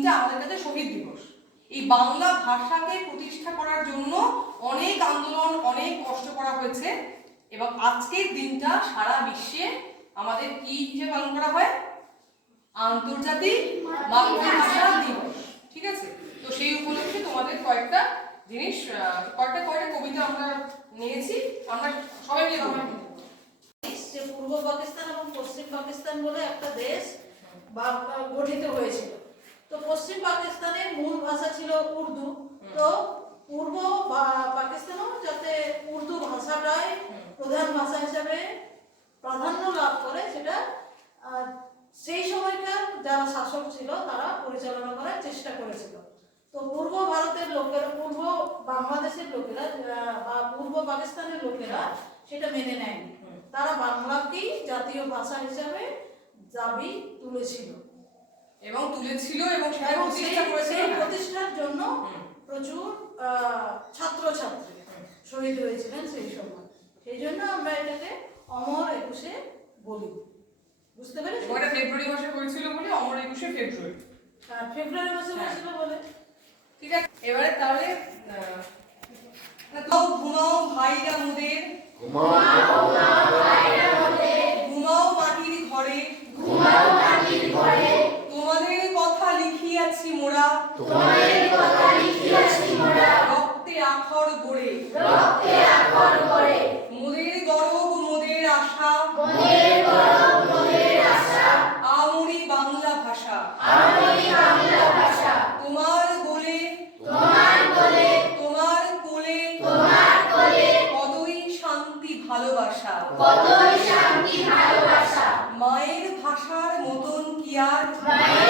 এটা আমাদের কাছে শহীদ দিবস। এই বাংলা ভাষাকে প্রতিষ্ঠা করার জন্য অনেক আন্দোলন, অনেক কষ্ট করা হয়েছে। এবং আজকের দিনটা সারা বিশ্বে আমাদের কি হিসেবে পালন করা হয়? আন্তর্জাতিক মাতৃভাষা দিবস, ঠিক আছে? তো সেই উপলক্ষে তোমাদের কয়েকটা জিনিস কয়েকটা কয়েকটা কবিতা আমরা নিয়েছি। আমরা সবাই মিলে পূর্ব পাকিস্তান এবং পশ্চিম পাকিস্তান বলে একটা দেশ গঠিত হয়েছিল। তো পশ্চিম পাকিস্তানের মূল ভাষা ছিল উর্দু। তো পূর্ব পাকিস্তানও যাতে উর্দু ভাষাটাই প্রধান ভাষা হিসাবে প্রাধান্য লাভ করে সেটা সেই সময়কার যারা শাসক ছিল তারা পরিচালনা করার চেষ্টা করেছিল। তো পূর্ব ভারতের লোকেরা পূর্ব বাংলাদেশের লোকেরা বা পূর্ব পাকিস্তানের লোকেরা সেটা মেনে নেয়নি। তারা বাংলাকেই জাতীয় ভাষা হিসাবে দাবি তুলেছিল। এবং তুলেছিল এবং সেটা প্রতিষ্ঠা করেছিল। প্রতিষ্ঠার জন্য প্রচুর ছাত্র ছাত্রী শহীদ হয়েছিলেন সেই সময়। সেই জন্য আমরা এটাকে অমর একুশে বলি। বুঝতে পেরেছি? এটা ফেব্রুয়ারি মাসে হয়েছিল বলে অমর একুশে ফেব্রুয়ারি। আর ফেব্রুয়ারি মাসে হ্যাঁ। হয়েছিল বলে। ঠিক আছে এবারে তাহলে ঘুমাও ভাইরা মুদের ঘুমাও। রক্তে আখর গড়ে। মোদের গর্ব মোদের আশা। আমরি বাংলা ভাষা। আমরি বাংলা ভাষা। তোমার বলে তোমার কোলে। তোমার কোলে। কতই শান্তি ভালোবাসা। কতই শান্তি ভালোবাসা। মায়ের ভাষার মতন কি আর? মায়ের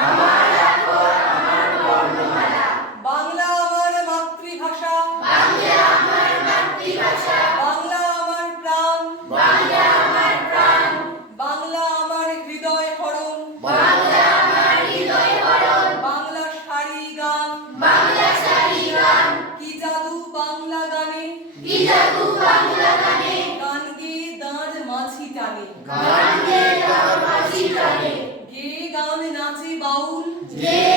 আমার আমার বাংলা আমার মাতৃভাষা। বাংলা আমার মাতৃভাষা বাংলা আমার প্রাণ। বাংলা আমার প্রাণ বাংলা আমার হৃদয় হরণ। বাংলা আমার হৃদয় হরণ বাংলা শাড়ি গান। বাংলা শাড়ি গান কি জাদু বাংলা গানে। কি জাদু বাংলা গানে গান দাঁড় মাছি টানে। গান Yeah.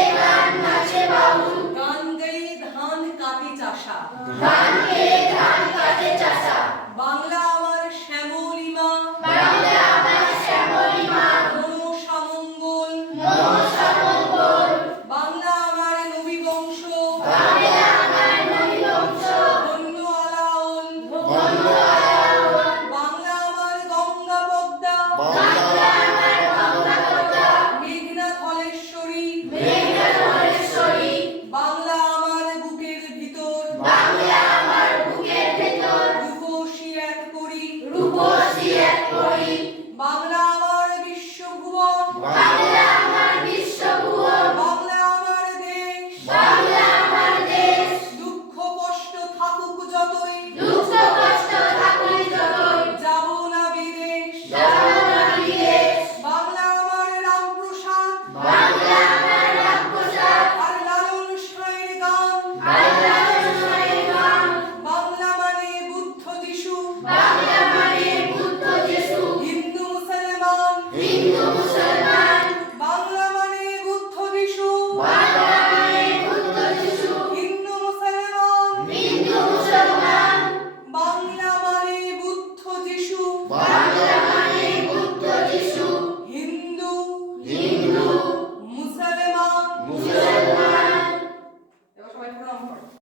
Bye.